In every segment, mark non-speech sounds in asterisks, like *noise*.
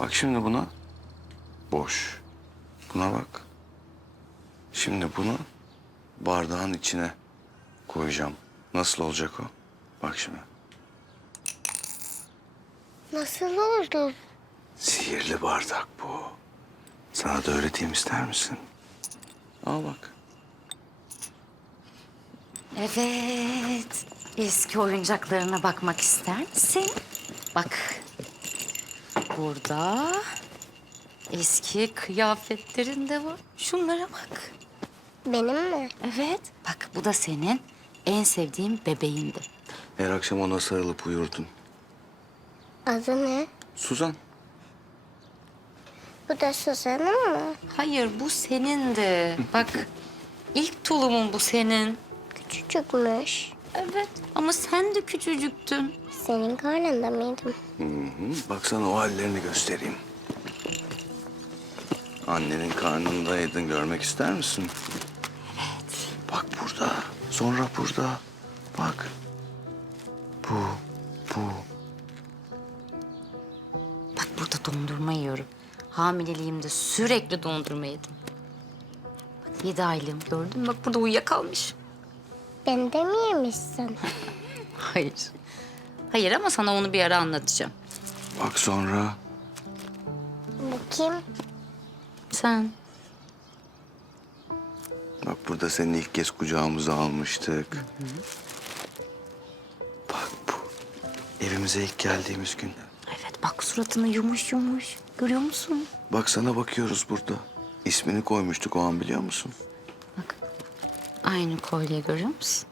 Bak şimdi buna. Boş. Buna bak. Şimdi bunu bardağın içine koyacağım. Nasıl olacak o? Bak şimdi. Nasıl oldu? Sihirli bardak bu. Sana da öğreteyim ister misin? Al bak. Evet. Eski oyuncaklarına bakmak ister misin? Bak. Burada eski kıyafetlerin de var. Şunlara bak. Benim mi? Evet. Bak bu da senin en sevdiğin bebeğindi. Her akşam ona sarılıp uyurdun. Adı ne? Suzan. Bu da Suzan'ın mı? Hayır bu senin de. Bak ilk tulumun bu senin. Küçücükmüş. Evet ama sen de küçücüktün. Senin karnında mıydım? Hı hı. Baksana o hallerini göstereyim. Annenin karnındaydın görmek ister misin? Evet. Bak burada. Sonra burada. Bak. Bu. Bu. Bak burada dondurma yiyorum. Hamileliğimde sürekli dondurma yedim. Bak yedi aylığım gördün mü? Bak burada uyuyakalmış. Ben de mi yemişsin? *laughs* Hayır. Hayır ama sana onu bir ara anlatacağım. Bak sonra. Bu kim? Sen. Bak burada seni ilk kez kucağımıza almıştık. Bak bu. Evimize ilk geldiğimiz gün. Evet bak suratını yumuş yumuş. Görüyor musun? Bak sana bakıyoruz burada. İsmini koymuştuk o an biliyor musun? Aynı kolye görüyor musun?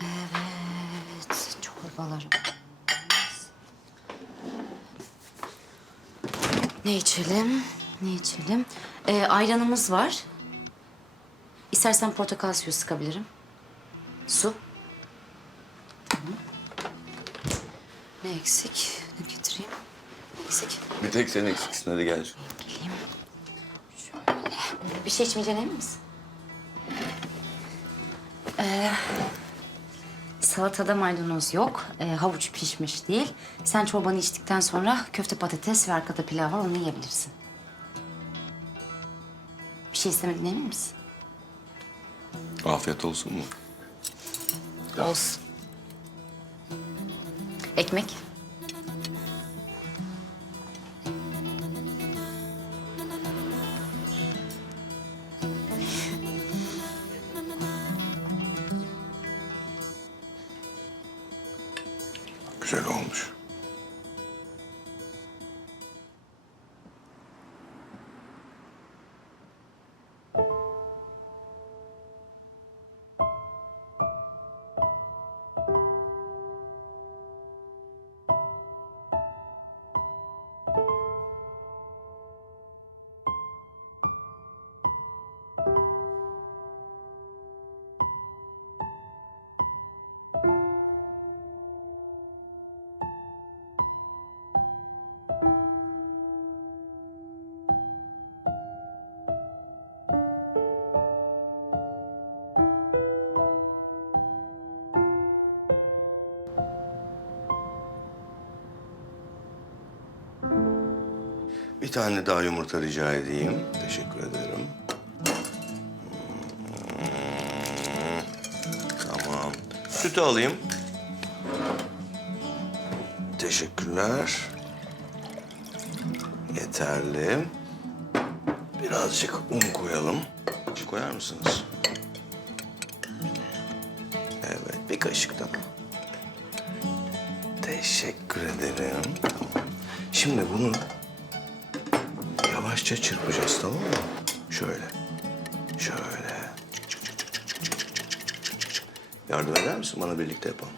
Evet, çorbalarım. Ne içelim? Ne içelim? Ee, ayranımız var. İstersen portakal suyu sıkabilirim. Su. Ne eksik? Ne getireyim? Ne eksik? Bir tek sen eksiksin hadi gel. Geleyim. Şöyle. Bir şey içmeyeceğine emin misin? Ee, salatada maydanoz yok. Ee, havuç pişmiş değil. Sen çorbanı içtikten sonra köfte patates ve arkada pilav var. Onu yiyebilirsin. Bir şey istemediğine emin misin? Afiyet olsun mu? Olsun. Ekmek. Güzel olmuş. Bir tane daha yumurta rica edeyim. Teşekkür ederim. Tamam. Sütü alayım. Teşekkürler. Yeterli. Birazcık un koyalım. Koyar mısınız? Evet, bir kaşık daha. Teşekkür ederim. Şimdi bunu Yavaşça çırpacağız tamam mı? Şöyle. Şöyle. Çık, çık, çık, çık, çık, çık, çık, çık, çık, çık, çık, çık, çık. Yardım eder misin? Bana birlikte yapalım.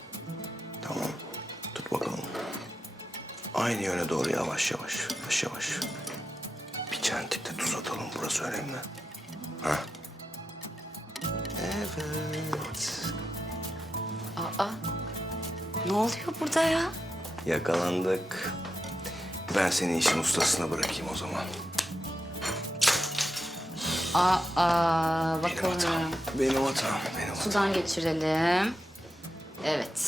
Tamam. Tut bakalım. Aynı yöne doğru yavaş yavaş. Yavaş yavaş. Bir çentikte tuz atalım. Burası önemli. Ha. Evet. Aa, ne oluyor burada ya? Yakalandık. Ben seni işin ustasına bırakayım o zaman. Aa, bakalım. Benim hatam, benim hatam. Sudan geçirelim. Evet.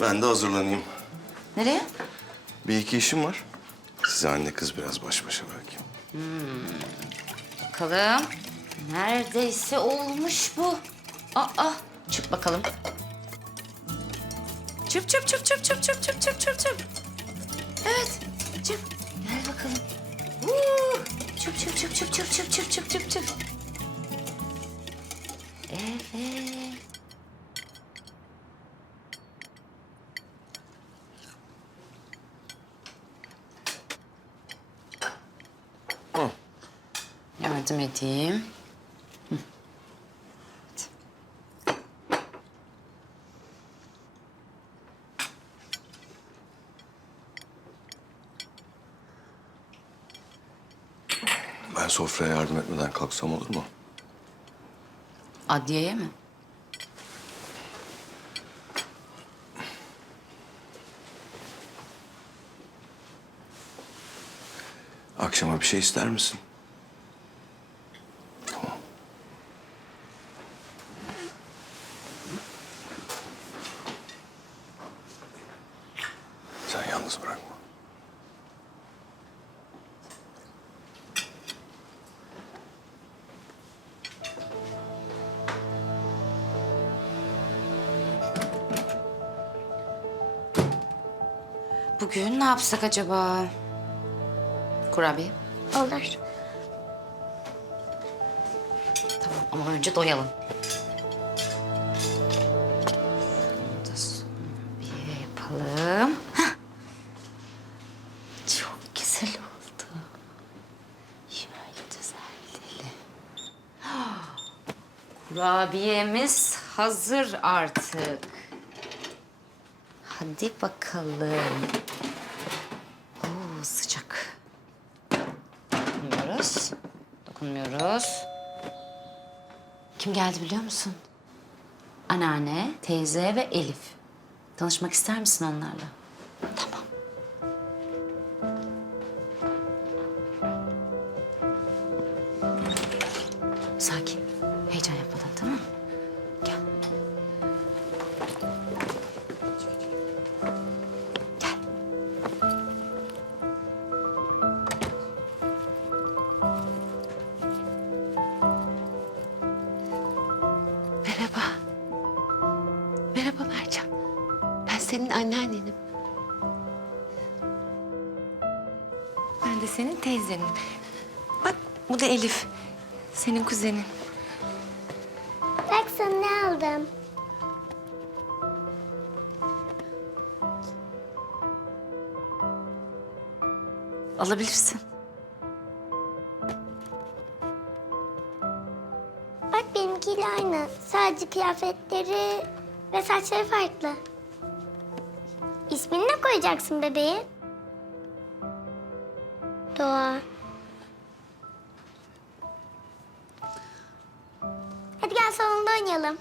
Ben de hazırlanayım. Nereye? Bir iki işim var. Size anne kız biraz baş başa bırakayım. Bakalım. Neredeyse olmuş bu. Aa, çık bakalım. Çıp çıp çıp çıp çıp çıp çıp çıp çıp çıp. Evet, çıp. Gel bakalım. Huu. Çıp çıp çıp çıp çıp çıp çıp çıp çıp çıp. Evet. Yardım edeyim. Ben sofraya yardım etmeden kalksam olur mu? Adliyeye mi? Akşama bir şey ister misin? Bugün ne yapsak acaba? Kurabiye. Olur. Tamam ama önce doyalım. Şunu da bir yapalım. Hah. Çok güzel oldu. Şöyle düzeltelim. Ah, Kurabiyemiz hazır artık. Hadi bakalım. Dokunmuyoruz. Kim geldi biliyor musun? Anneanne, teyze ve Elif. Tanışmak ister misin onlarla? Tamam. Senin anneannenim. Ben de senin teyzenim. Bak bu da Elif. Senin kuzenin. Bak sana ne aldım. Alabilirsin. Bak benimkiyle aynı. Sadece kıyafetleri ve saçları farklı. İsmini ne koyacaksın bebeğe? Doğa. Hadi gel salonda oynayalım.